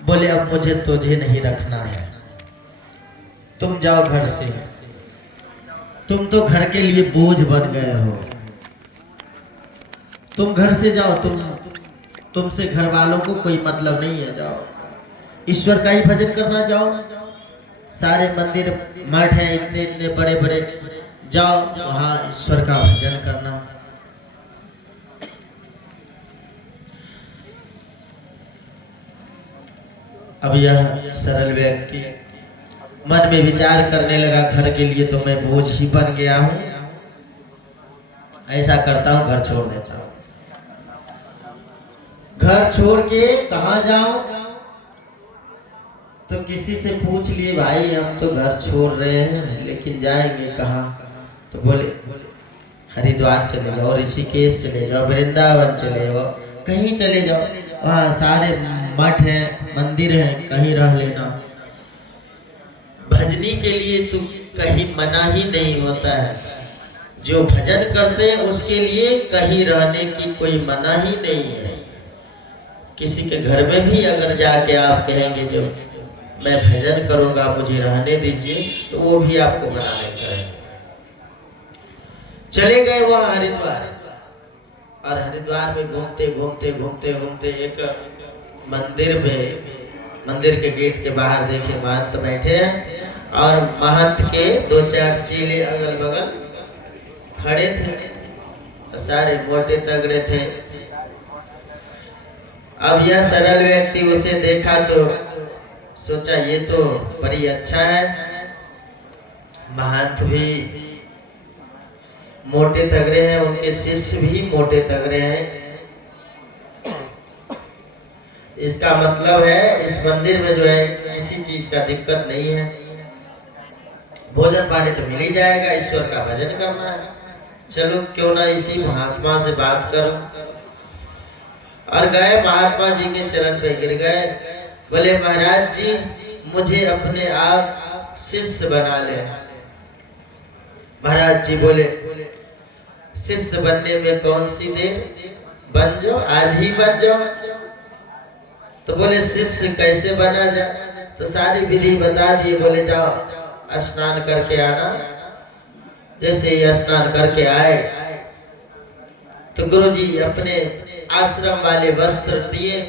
बोले अब मुझे तुझे नहीं रखना है, तुम जाओ घर से, तुम तो घर के लिए बोझ बन गए हो, तुम घर से जाओ, तुमसे घर वालों को कोई मतलब नहीं है, जाओ ईश्वर का ही भजन करना, जाओ सारे मंदिर मठ हैं इतने इतने बड़े बड़े, जाओ वहां ईश्वर का भजन करना। अब यह सरल व्यक्ति मन में विचार करने लगा, घर के लिए तो मैं बोझ ही बन गया हूं, ऐसा करता हूं घर छोड़ देता हूं। घर छोड़ के कहां जाऊं, तो किसी से पूछ लिए, भाई हम तो घर छोड़ रहे हैं लेकिन जाएंगे कहाँ, तो बोले हरिद्वार चले जाओ, ऋषिकेश चले जाओ, वृंदावन चले जाओ, कहीं चले जाओ, वहाँ सारे मठ हैं मंदिर हैं, कहीं रह लेना। भजनी के लिए तो कहीं मना ही नहीं होता है, जो भजन करते हैं उसके लिए कहीं रहने की कोई मना ही नहीं है। किसी के घर में भी अगर जाके आप कहेंगे जो मैं भजन करूंगा मुझे रहने दीजिए, तो वो भी आपको मना नहीं करेंगे। चले गए वहां हरिद्वार, और हरिद्वार में घूमते घूमते घूमते घूमते एक मंदिर में, मंदिर के गेट के बाहर देखे महंत बैठे हैं, और महंत के दो चार चेले अगल बगल खड़े थे, सारे मोटे तगड़े थे। अब यह सरल व्यक्ति उसे देखा तो सोचा ये तो बड़ी अच्छा है, महंत भी मोटे तगड़े हैं, उनके शिष्य भी मोटे तगड़े हैं, इसका मतलब है इस मंदिर में जो है किसी चीज का दिक्कत नहीं है, भोजन पानी तो मिल ही जाएगा, ईश्वर का भजन करना है, चलो क्यों ना इसी महात्मा से बात करो। और गए महात्मा जी के चरण पे गिर गए, बोले महाराज जी मुझे अपने आप शिष्य बना ले। महाराज जी बोले शिष्य बनने में कौन सी देर, बन जाओ आज ही बन जाओ। तो बोले शिष्य कैसे बना जाए, तो सारी विधि बता दिए, बोले जाओ स्नान करके आना। जैसे ही स्नान करके आए तो गुरुजी अपने आश्रम वाले वस्त्र दिए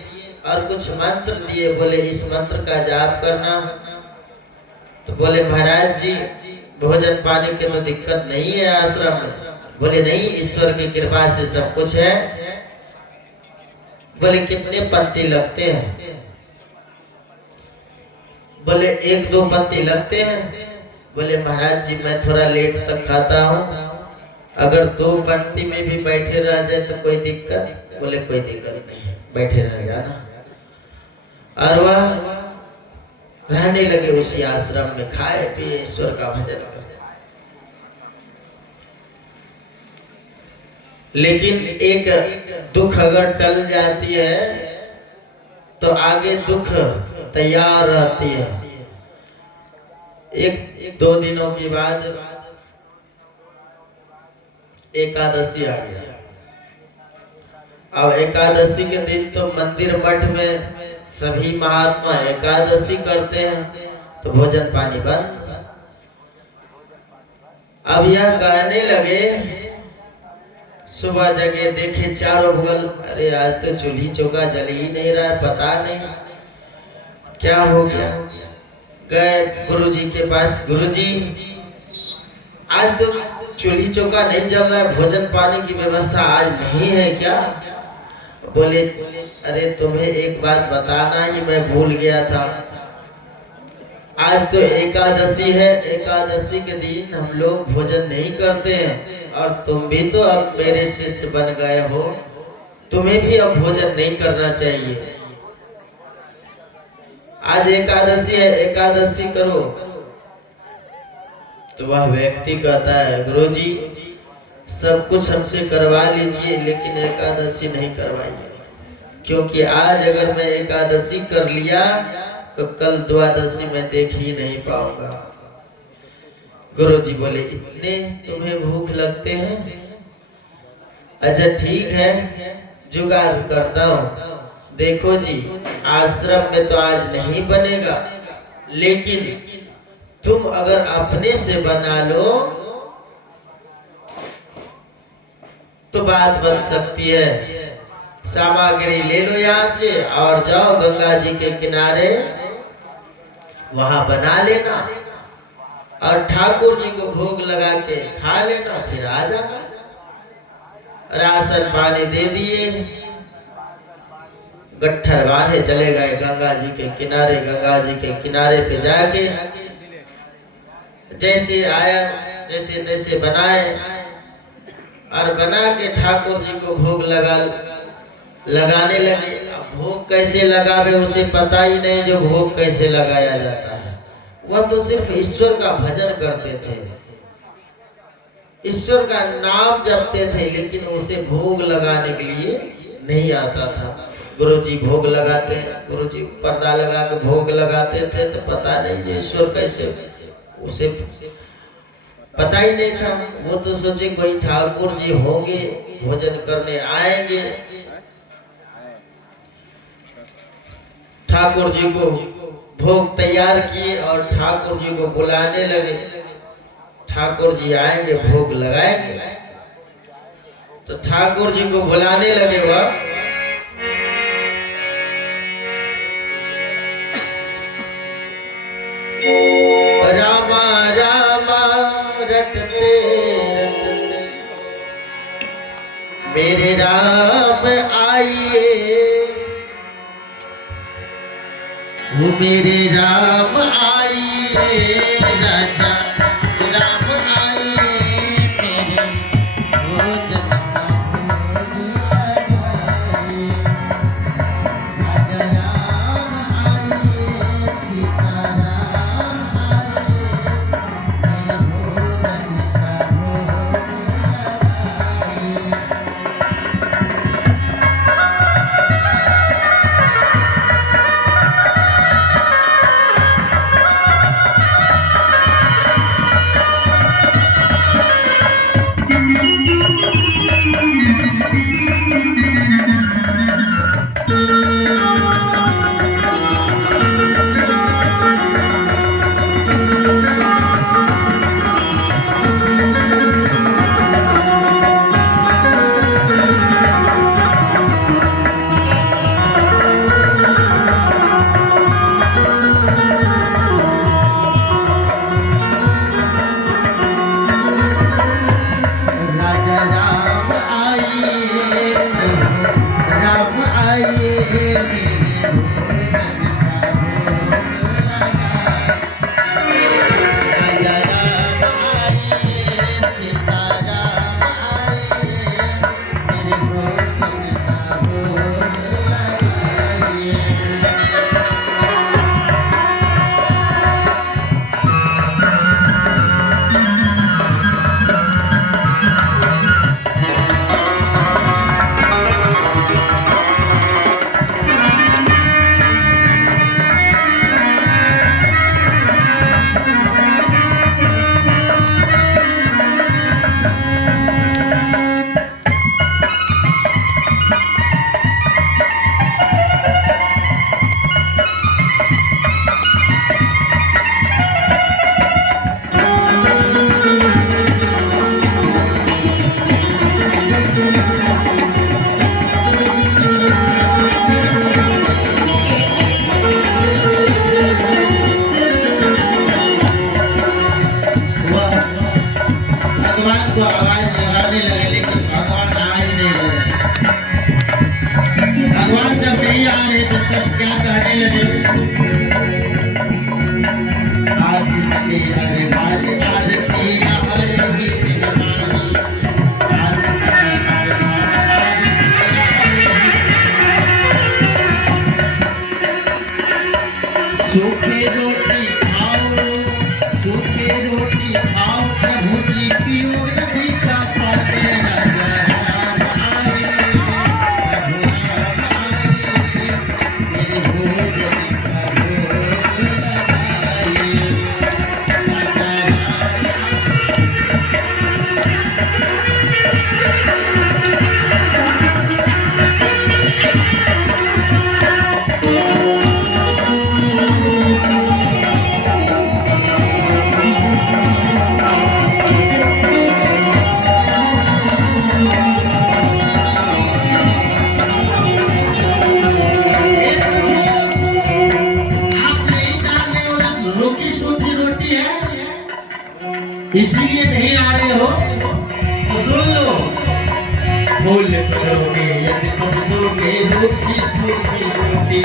और कुछ मंत्र दिए, बोले इस मंत्र का जाप करना। तो बोले महाराज जी भोजन पानी की तो दिक्कत नहीं है आश्रम में, बोले नहीं ईश्वर की कृपा से सब कुछ है। बोले कितने पंक्ति लगते हैं, बोले एक दो पंक्ति लगते हैं। बोले महाराज जी मैं थोड़ा लेट तक खाता हूँ, अगर दो पंक्ति में भी बैठे रह जाए तो कोई दिक्कत, बोले कोई दिक्कत नहीं बैठे रह जाना। और वह रहने लगे उसी आश्रम में, खाए पिए ईश्वर का भजन करे। लेकिन एक दुख अगर टल जाती है तो आगे दुख तैयार रहती है। एक दो दिनों के बाद एकादशी आ गया। अब एकादशी के दिन तो मंदिर मठ में सभी महात्मा एकादशी करते हैं, तो भोजन पानी बंद। अब यह कहने लगे, सुबह जगह देखे चारों बगल, अरे आज तो चूल्ही चौका जल ही नहीं रहा है, पता नहीं क्या हो गया। गए गुरुजी के पास, गुरुजी आज तो चूल्ही चौका नहीं जल रहा है, भोजन पानी की व्यवस्था आज नहीं है क्या? बोले अरे तुम्हें एक बात बताना ही मैं भूल गया था, आज तो एकादशी है, एकादशी के दिन हम लोग भोजन नहीं करते हैं, और तुम भी तो अब मेरे शिष्य बन गए हो, तुम्हें भी अब भोजन नहीं करना चाहिए। आज एकादशी है, एकादशी करो। तो वह व्यक्ति कहता है गुरुजी सब कुछ हमसे करवा लीजिए लेकिन एकादशी नहीं करवाइए, क्योंकि आज अगर मैं एकादशी कर लिया तो कल द्वादशी में देख ही नहीं पाऊंगा। गुरुजी बोले इतने तुम्हें भूख लगते हैं, अच्छा ठीक है जुगाड़ करता हूँ, देखो जी, आश्रम में तो आज नहीं बनेगा, लेकिन तुम अगर अपने से बना लो तो बात बन सकती है। सामग्री ले लो यहाँ से और जाओ गंगा जी के किनारे, वहां बना लेना और ठाकुर जी को भोग लगा के खा लेना, फिर आ जाना। राशन पानी दे दिए, गट्ठर बांधे चले गए गंगा जी के किनारे। गंगा जी के किनारे पे जाके जैसे आया जैसे तैसे बनाए और बना के ठाकुर जी को भोग लगाने लगे। अब भोग कैसे लगावे उसे पता ही नहीं, जो भोग कैसे लगाया जाता है। वह तो सिर्फ ईश्वर का भजन करते थे, ईश्वर का नाम जपते थे, लेकिन उसे भोग लगाने के लिए नहीं आता था। गुरुजी भोग लगाते हैं, गुरुजी पर्दा लगा के भोग लगाते थे, तो पता नहीं जो ईश्वर कैसे, उसे पता ही नहीं था। वो तो सोचे कोई ठाकुर जी होंगे, भोजन करने आएंगे। ठाकुर जी को भोग तैयार किए और ठाकुर जी को बुलाने लगे। ठाकुर जी आएंगे, भोग लगाएंगे। तो ठाकुर जी को बुलाने लगे। वह रामा रामा रटते रटते मेरे राम आइए, वो मेरे राम आइए, राजा राम आइए, मेरे भोजन का भोग लगाइए। राजा राम आइए, सीता राम आइए, मेरे भोजन का भोग लगाइए। इसीलिए नहीं आ रहे हो तो सुन लो। भूल करोगे यदि तुम दोगे रूखी सूखी रोटी,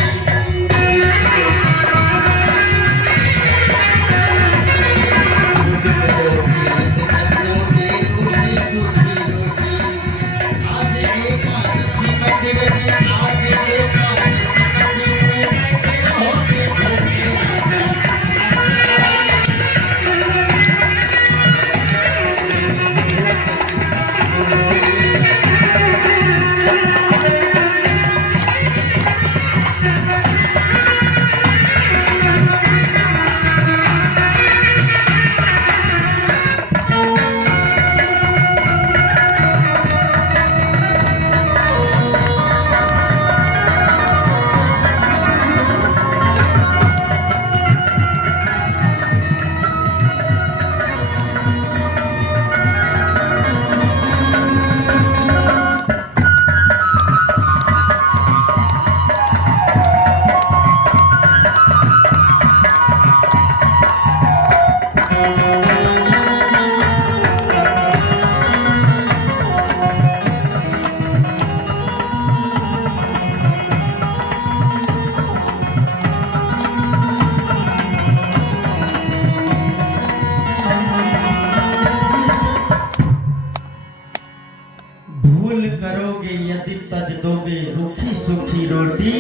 भूल करोगे यदि तज दोगे रूखी सूखी रोटी,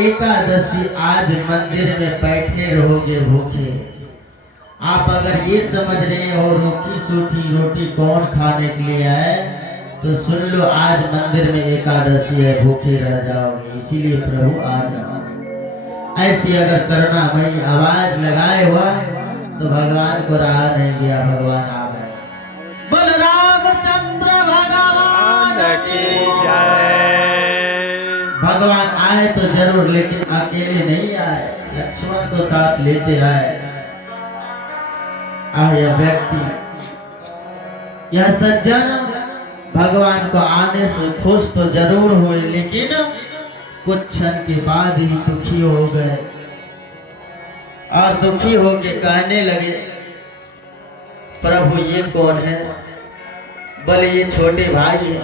एकादशी आज मंदिर में बैठे रहोगे भूखे। आप अगर ये समझ रहे हो रूखी सूखी रोटी कौन खाने के लिए आए, तो सुन लो, आज मंदिर में एकादशी है, भूखे रह जाओगे। इसीलिए प्रभु आ जाओ। ऐसी अगर करुणा मई आवाज लगाए हुआ तो भगवान को रहा नहीं गया, भगवान आ गए। बलरामचंद्र भगवान की जय। भगवान आए तो जरूर, लेकिन अकेले नहीं आए, लक्ष्मण को साथ लेते आए। यह व्यक्ति, यह सज्जन भगवान को आने से खुश तो जरूर हुए, लेकिन कुछ क्षण के बाद ही दुखी हो गए और दुखी होके कहने लगे, प्रभु ये कौन है? बोले ये छोटे भाई है,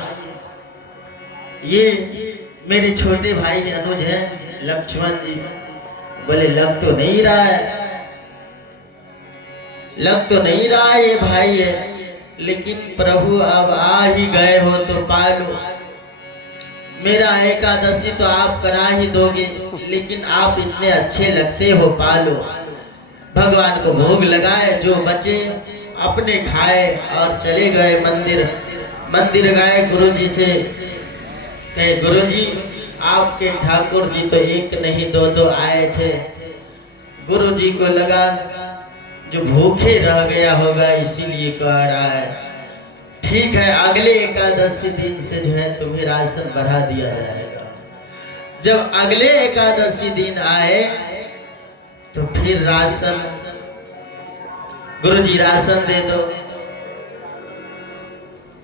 ये मेरे छोटे भाई के अनुज है लक्ष्मण जी। बोले लग तो नहीं रहा है, लग तो नहीं रहा है ये भाई है, लेकिन प्रभु अब आ ही गए हो तो पालो। मेरा एकादशी तो आप करा ही दोगे, लेकिन आप इतने अच्छे लगते हो, पालो। भगवान को भोग लगाए, जो बचे अपने खाए और चले गए मंदिर। मंदिर गए, गुरुजी से कहे, गुरुजी आपके ठाकुर जी तो एक नहीं दो दो आए थे। गुरुजी को लगा जो भूखे रह गया होगा इसीलिए कह रहा है। ठीक है, अगले एकादशी दिन से जो है तुम्हें राशन बढ़ा दिया जाएगा। जब अगले एकादशी दिन आए तो फिर राशन, गुरुजी राशन दे दो।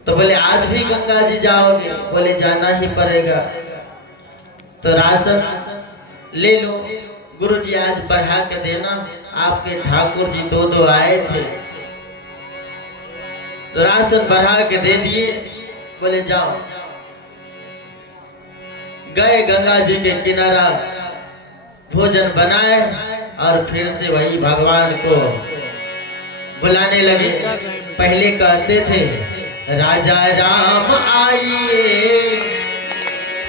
तो बोले आज भी गंगा जी जाओगे? बोले जाना ही पड़ेगा। तो राशन ले लो, गुरुजी आज बढ़ा के देना, आपके ठाकुर जी दो दो आए थे। तो राशन बढ़ा के दे दिए। बोले जाओ। गए गंगा जी के किनारा, भोजन बनाए और फिर से वही भगवान को बुलाने लगे। पहले कहते थे राजा राम आइए,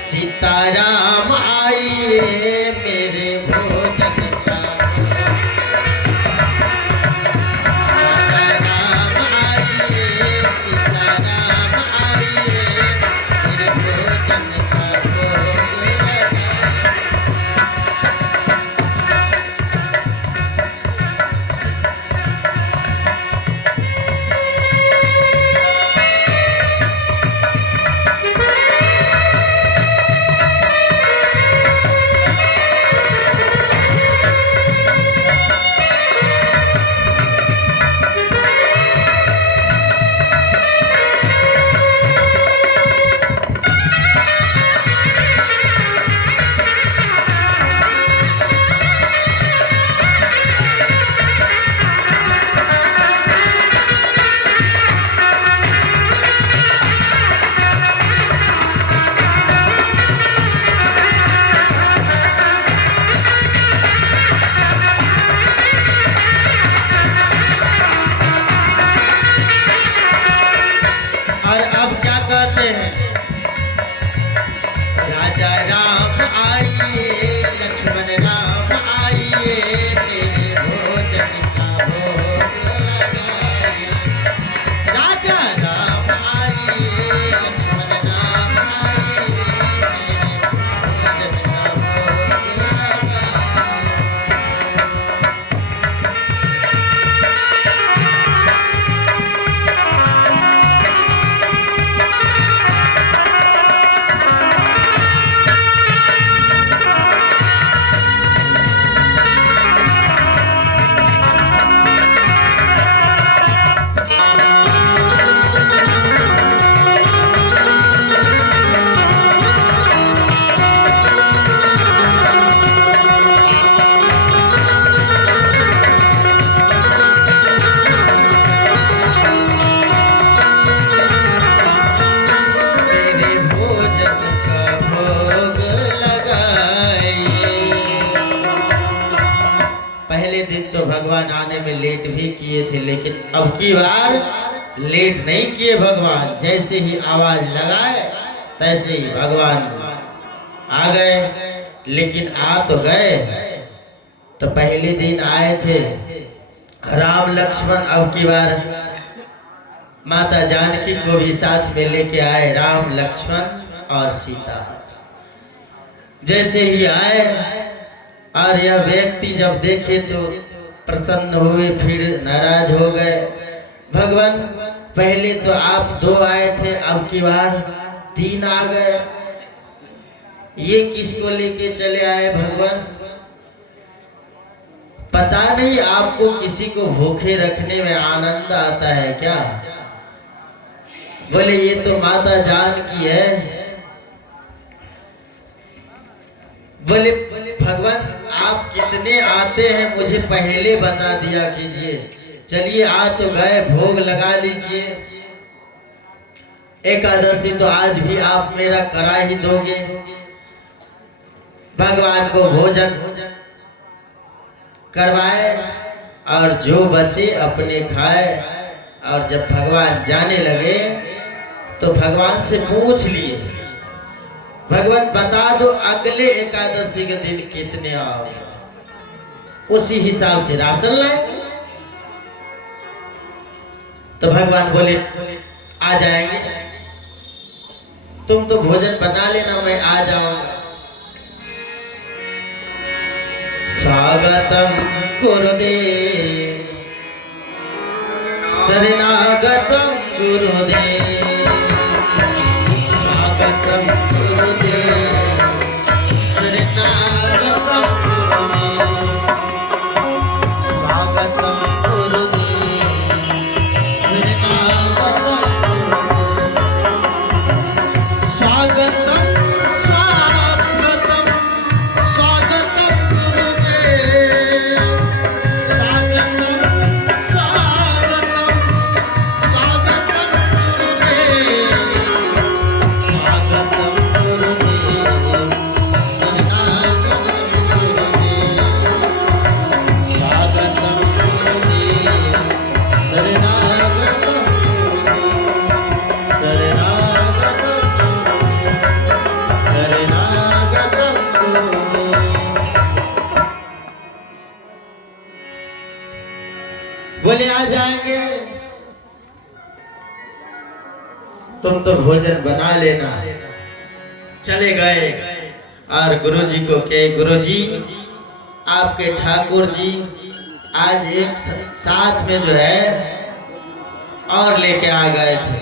सीताराम आइए, मेरे भोजन का। राजा राम आइए, सीताराम आइए, मेरे भोजन का भोग लगा। पहले दिन तो भगवान आने में लेट भी किए थे, लेकिन अब की बार लेट नहीं किए भगवान। जैसे ही आवाज लगाए तैसे ही भगवान आ गए। लेकिन आ तो गए, तो पहले दिन आए थे राम लक्ष्मण, अब की बार माता जानकी को भी साथ में लेके आए, राम लक्ष्मण और सीता। जैसे ही आए और यह व्यक्ति जब देखे तो प्रसन्न हुए, फिर नाराज हो गए। भगवान पहले तो आप 2 आए थे, अब की बार 3 आ गए, ये किसको लेके चले आए भगवान? पता नहीं आपको किसी को भूखे रखने में आनंद आता है क्या? बोले ये तो माता जानकी है। बोले भगवान आप कितने आते हैं मुझे पहले बता दिया कीजिए। चलिए आ तो गए, भोग लगा लीजिए। एकादशी तो आज भी आप मेरा करा ही दोगे। भगवान को भोजन करवाए और जो बचे अपने खाए। और जब भगवान जाने लगे तो भगवान से पूछ लिए, भगवान बता दो अगले एकादशी के दिन कितने आओगे, उसी हिसाब से राशन लाए। तो भगवान बोले आ जाएंगे, तुम तो भोजन बना लेना, मैं आ जाऊंगा। स्वागतम गुरुदेव, शरणागतम गुरुदेव, स्वागतम गुरुदेव, शरणागतम गुरुदेव, स्वागतम गुरुदेव, शरणागतम गुरुदेव, स्वागतम स्वागतम स्वागतम गुरुदेव, स्वागतम स्वागतम स्वागतम गुरुदेव, स्वागतम गुरुदेव, शरणागतम गुरुदेव, स्वागतम गुरुदेव, शरणागतम गुरुदेव, शरणागतम गुरुदेव, शरणागतम गुरुदेव। बोले आ जाएंगे, तुम तो भोजन बना लेना। चले गए और गुरुजी को कहे, गुरुजी आपके ठाकुर जी आज एक साथ में जो है और लेके आ गए थे।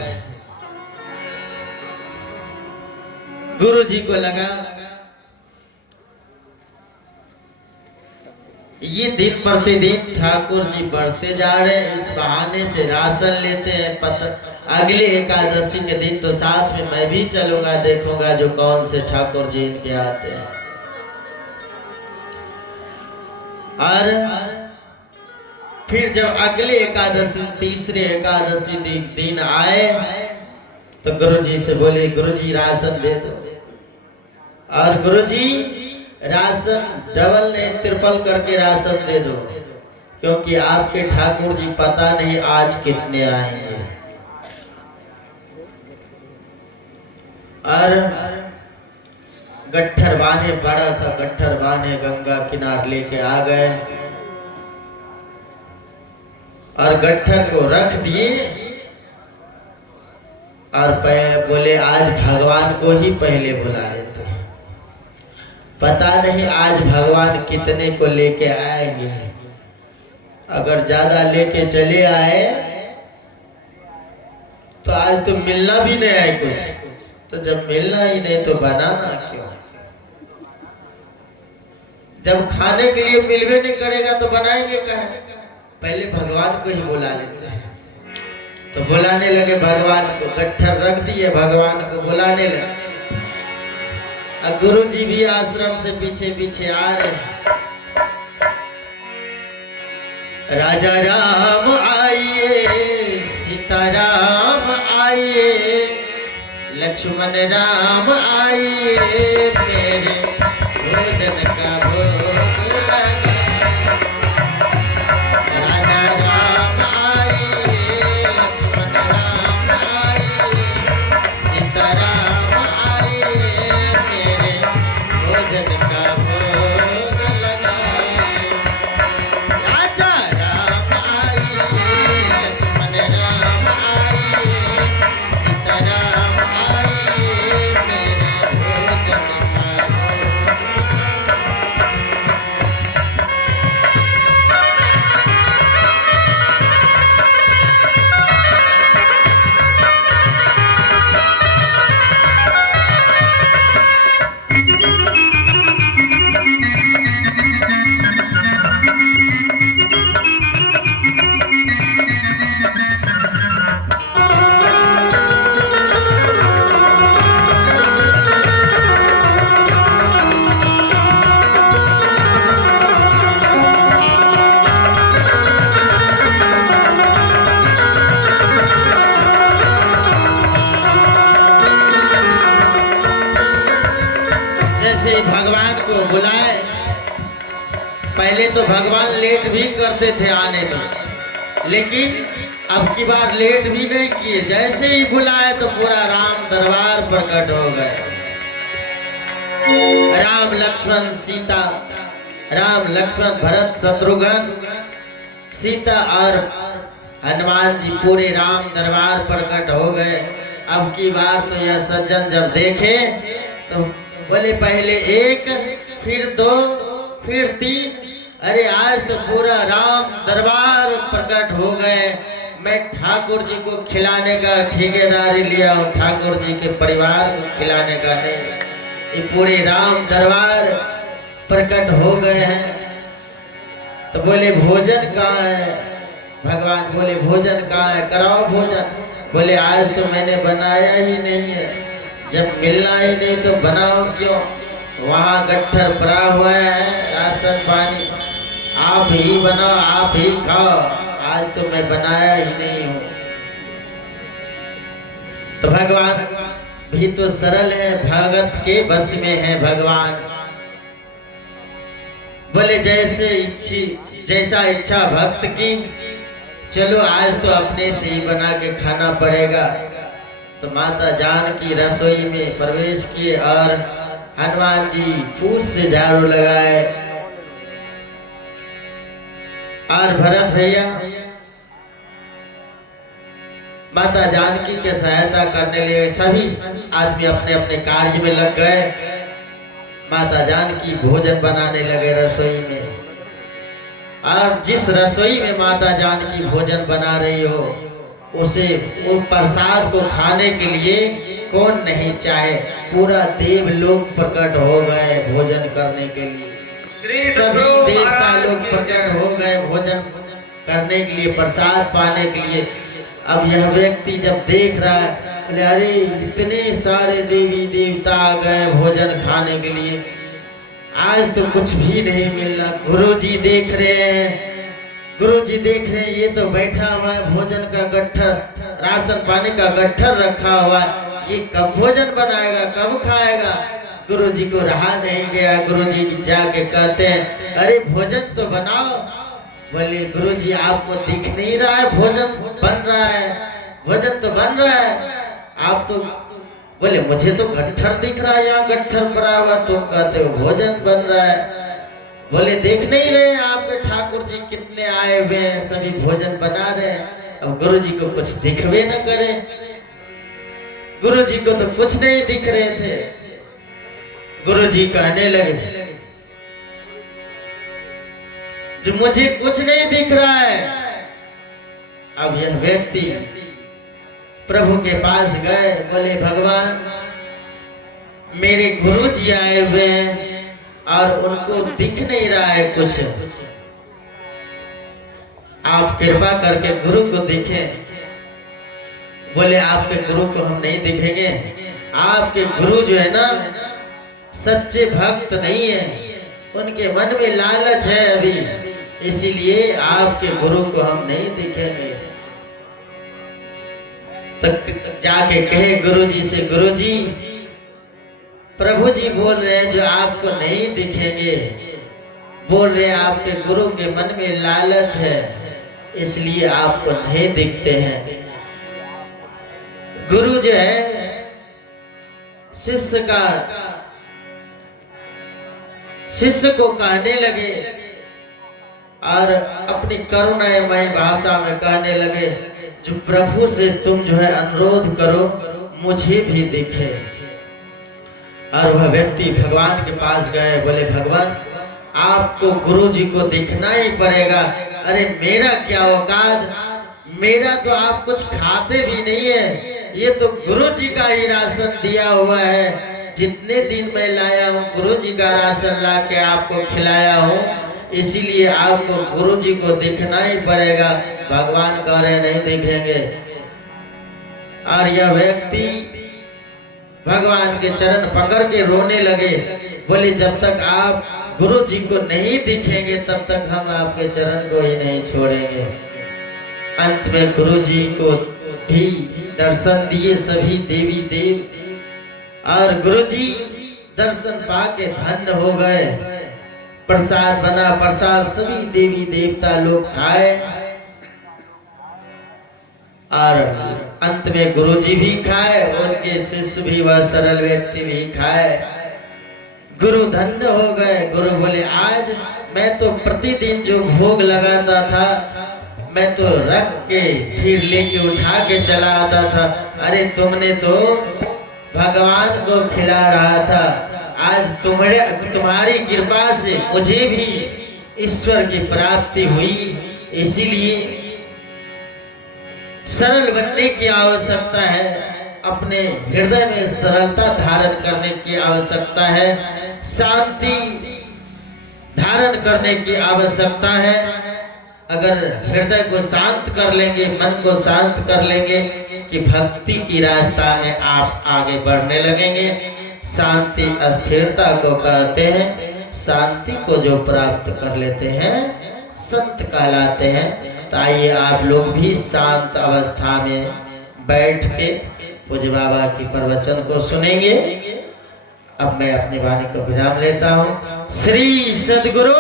गुरुजी को लगा ये दिन प्रतिदिन ठाकुर जी बढ़ते जा रहे हैं, इस बहाने से राशन लेते हैं। अगले एकादशी के दिन तो साथ में मैं भी चलूंगा, देखूंगा जो कौन से ठाकुर जी इनके आते हैं। और फिर जब अगले एकादशी तीसरे एकादशी दिन आए तो गुरुजी से बोले, गुरुजी राशन दे दो। और गुरुजी राशन डबल नहीं ट्रिपल करके राशन दे दो, क्योंकि आपके ठाकुर जी पता नहीं आज कितने आएंगे। और गट्ठर बाने, बड़ा सा गट्ठर बाने गंगा किनार लेके आ गए और गट्ठर को रख दिए और बोले आज भगवान को ही पहले बुला लेते हैं, पता नहीं आज भगवान कितने को लेके आएंगे। अगर ज्यादा लेके चले आए तो आज तो मिलना भी नहीं है कुछ, तो जब मिलना ही नहीं तो बनाना क्यों? जब खाने के लिए मिलवे नहीं करेगा तो बनाएंगे कहाँ? पहले भगवान को ही बुला लेते हैं। तो बुलाने लगे भगवान को, गट्ठर रख दिए, भगवान को बुलाने लगे। गुरु जी भी आश्रम से पीछे पीछे आ रहे। राजा राम आइए, सीता राम आइए, लक्ष्मण राम आइए, मेरे भोजन का भोग लगाए, पहले तो भगवान लेट भी करते थे आने में, लेकिन अब की बार लेट भी नहीं किए। जैसे ही बुलाए तो पूरा राम दरबार प्रकट हो गए। राम लक्ष्मण सीता, राम लक्ष्मण भरत शत्रुघ्न, सीता और हनुमान जी पूरे राम दरबार प्रकट हो गए। अब की बार तो यह सज्जन जब देखे तो बोले पहले एक, फिर दो, फिर तीन, अरे आज तो पूरा राम दरबार प्रकट हो गए। मैं ठाकुर जी को खिलाने का ठेकेदारी लिया हूँ, ठाकुर जी के परिवार को खिलाने का नहीं। ये पूरे राम दरबार प्रकट हो गए हैं। तो बोले भोजन कहाँ है? भगवान बोले भोजन कहाँ है, कराओ भोजन। बोले आज तो मैंने बनाया ही नहीं है, जब मिलना ही नहीं तो बनाओ क्यों? वहाँ गट्ठर पड़ा हुआ है राशन पानी, आप ही बनाओ, आप ही खाओ, आज तो मैं बनाया ही नहीं हूँ। तो भगवान भी तो सरल है, भगत के बस में है भगवान। बोले जैसा इच्छा भक्त की, चलो आज तो अपने से ही बना के खाना पड़ेगा। तो माता जानकी रसोई में प्रवेश किए और हनुमान जी पूछ से झाड़ू लगाए और भरत भैया माता जानकी के सहायता करने लिए सभी आदमी अपने अपने कार्य में लग गए। माता जानकी भोजन बनाने लगे रसोई में, और जिस रसोई में माता जानकी भोजन बना रही हो उसे वो प्रसाद को खाने के लिए कौन नहीं चाहे। पूरा देव लोग प्रकट हो गए भोजन करने के लिए, सभी देवता लोग प्रकट हो गए भोजन करने के लिए, प्रसाद पाने के लिए। अब यह व्यक्ति जब देख रहा है, बोले अरे इतने सारे देवी देवता आ गए भोजन खाने के लिए, आज तो कुछ भी नहीं मिलना। गुरुजी देख रहे हैं, गुरुजी देख रहे हैं, ये तो बैठा हुआ है भोजन का गट्ठर, राशन पानी का गट्ठर रखा हुआ है, ये कब भोजन बनाएगा, कब खाएगा? गुरुजी को रहा नहीं गया। गुरुजी जाके कहते हैं अरे भोजन तो बनाओ। बोले गुरुजी आपको दिख नहीं रहा है भोजन बन रहा है, भोजन तो बन रहा है, आप तो। बोले मुझे तो गट्ठर दिख रहा है, यहाँ गट्ठर पड़ा हुआ, तुम कहते हो भोजन बन रहा है। बोले देख नहीं रहे आपके ठाकुर जी कितने आए हुए हैं, सभी भोजन बना रहे हैं। अब गुरुजी को कुछ दिखवे न करे, गुरुजी को तो कुछ नहीं दिख रहे थे। गुरुजी कहने लगे जो मुझे कुछ नहीं दिख रहा है। अब यह व्यक्ति प्रभु के पास गए, बोले भगवान मेरे गुरु जी आए हुए हैं और उनको दिख नहीं रहा है कुछ, आप कृपा करके गुरु को दिखें। बोले आपके गुरु को हम नहीं दिखेंगे, आपके गुरु जो है ना सच्चे भक्त नहीं है, उनके मन में लालच है अभी, इसीलिए आपके गुरु को हम नहीं दिखेंगे। तो जाके कहे गुरुजी से, गुरुजी प्रभु जी बोल रहे हैं जो आपको नहीं दिखेंगे, बोल रहे हैं आपके गुरु के मन में लालच है इसलिए आपको नहीं दिखते हैं। गुरु जो है शिष्य को कहने लगे और अपनी करुणामय भाषा में कहने लगे जो प्रभु से तुम जो है अनुरोध करो मुझे भी दिखे। और वह व्यक्ति भगवान के पास गए, बोले भगवान आपको गुरु जी को दिखना ही पड़ेगा। अरे मेरा क्या औकात, मेरा तो आप कुछ खाते भी नहीं है, ये तो गुरु जी का ही राशन दिया हुआ है, जितने दिन मैं लाया हूँ गुरु जी का राशन ला के आपको खिलाया हूँ, इसीलिए आपको गुरु जी को दिखना ही पड़ेगा। भगवान कह रहे नहीं दिखेंगे। और यह व्यक्ति भगवान के चरण पकड़ के रोने लगे, बोले जब तक आप गुरु जी को नहीं दिखेंगे तब तक हम आपके चरण को ही नहीं छोड़ेंगे। अंत में गुरु जी को भी दर्शन दिए सभी देवी देव, और गुरु जी दर्शन पाके धन्य हो गए। प्रसाद बना, प्रसाद सभी देवी देवता लोग खाए और अंत में गुरुजी भी खाए, उनके शिष्य भी, वह सरल व्यक्ति भी खाए। गुरु धन्य हो गए। गुरु बोले आज मैं तो प्रतिदिन जो भोग लगाता था मैं तो रख के फिर लेके उठा के चला आता था, अरे तुमने तो भगवान को खिला रहा था। आज तुम्हारी कृपा से मुझे भी ईश्वर की प्राप्ति हुई, इसीलिए सरल बनने की आवश्यकता है, अपने हृदय में सरलता धारण करने की आवश्यकता है, शांति धारण करने की आवश्यकता है। अगर हृदय को शांत कर लेंगे, मन को शांत कर लेंगे कि भक्ति की रास्ता में आप आगे बढ़ने लगेंगे। शांति स्थिरता को कहते हैं। शांति को जो प्राप्त कर लेते हैं संत कहलाते हैं। तो आइए आप लोग भी शांत अवस्था में बैठ के पूज्य बाबा की प्रवचन को सुनेंगे। अब मैं अपनी वाणी को विराम लेता हूँ। श्री सद्गुरु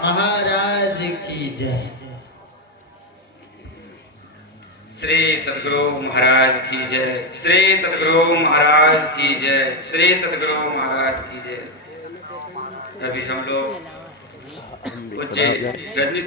महाराज की जय। श्री सद्गुरु महाराज की जय। श्री सद्गुरु महाराज की जय। श्री सद्गुरु महाराज की जय। अभी हम लोग उच्च रजनी